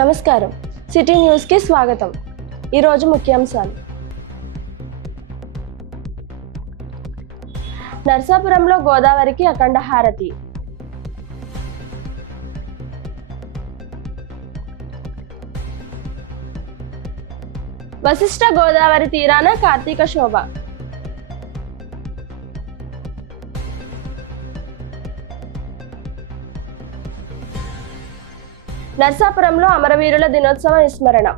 నమస్కారం. City news కి స్వాగతం. ఈరోజు ముఖ్యాంశాలు. నర్సాపురంలో గోదావరికి అఖండ హారతి. వశిష్ఠ గోదావరి తీరాన కార్తీక శోభ. నర్సాపురంలో అమరవీరుల దినోత్సవ విస్మరణ.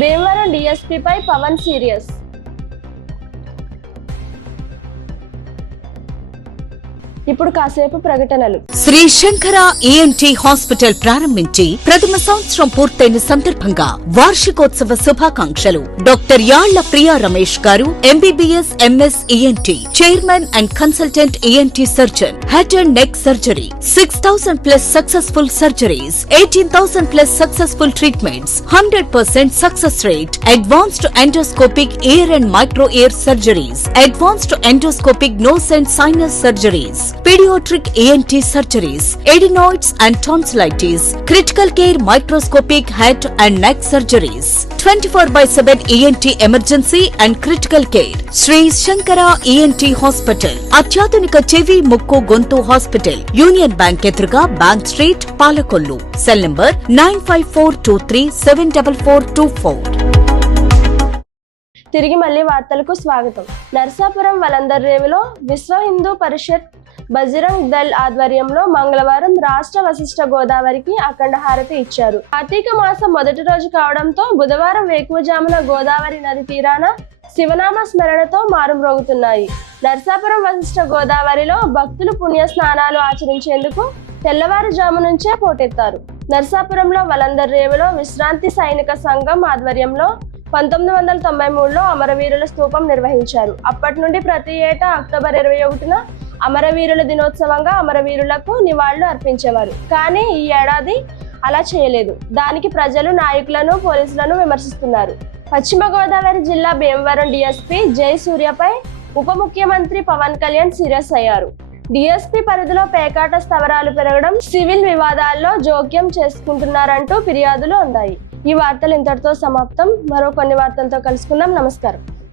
భీమవరం డీఎస్పీపై పవన్ సీరియస్. ఇప్పుడు కాసేపు ప్రకటనలు. శ్రీ శంకర ఈఎన్టీ హాస్పిటల్ ప్రారంభించి ప్రథమ సంవత్సరం పూర్తయిన సందర్భంగా వార్షికోత్సవ శుభాకాంక్షలు. డాక్టర్ యాళ్ల ప్రియా రమేష్ గారు MBBS MS ENT, chairman and consultant ENT surgeon, head and neck surgery, 6,000 plus successful surgeries, 18,000 plus successful treatments, 100% success rate, advanced endoscopic ear and micro ear surgeries, advanced endoscopic nose and sinus surgeries, pediatric ENT surgeries, adenoids and tonsillitis, critical care microscopic head and neck surgeries, 24/7 ENT emergency and critical care. Sri Shankara ENT Hospital, అత్యాధునిక చెవి ముక్కు గొంతు hospital, union bank ఎదురుగా bank street, Palakollu. Cell number 9542374424. తిరిగి మళ్ళీ వార్తలకు స్వాగతం. నర్సాపురం వలందర్రేవులో విశ్వ హిందూ పరిషత్ బజరంగ్ దళ్ ఆధ్వర్యంలో మంగళవారం రాష్ట్ర వశిష్ఠ గోదావరికి అఖండ హారతి ఇచ్చారు. కార్తీక మాసం మొదటి రోజు కావడంతో బుధవారం వేకువజామున గోదావరి నది తీరాన శివనామ స్మరణతో మారుమ్రోగుతున్నాయి. నర్సాపురం వశిష్ఠ గోదావరిలో భక్తులు పుణ్య స్నానాలు ఆచరించేందుకు తెల్లవారుజాము నుంచే పోటెత్తారు. నర్సాపురంలో వలందర్రేవులో విశ్రాంతి సైనిక సంఘం ఆధ్వర్యంలో 1993లో అమరవీరుల స్తూపం నిర్వహించారు. అప్పటి నుండి ప్రతి ఏటా అక్టోబర్ 21న అమరవీరుల దినోత్సవంగా అమరవీరులకు నివాళులు అర్పించేవారు. కానీ ఈ ఏడాది అలా చేయలేదు. దానికి ప్రజలు నాయకులను, పోలీసులను విమర్శిస్తున్నారు. పశ్చిమ గోదావరి జిల్లా భీమవరం డీఎస్పీ జయసూర్యపై ఉప ముఖ్యమంత్రి పవన్ కళ్యాణ్ సీరియస్ అయ్యారు. డీఎస్పీ పరిధిలో పేకాట స్థావరాలు పెరగడం, సివిల్ వివాదాల్లో జోక్యం చేసుకుంటున్నారంటూ ఫిర్యాదులు ఉన్నాయి. ఈ వార్తలు ఇంతటితో సమాప్తం. మరో కొన్ని వార్తలతో కలుసుకుందాం. నమస్కారం.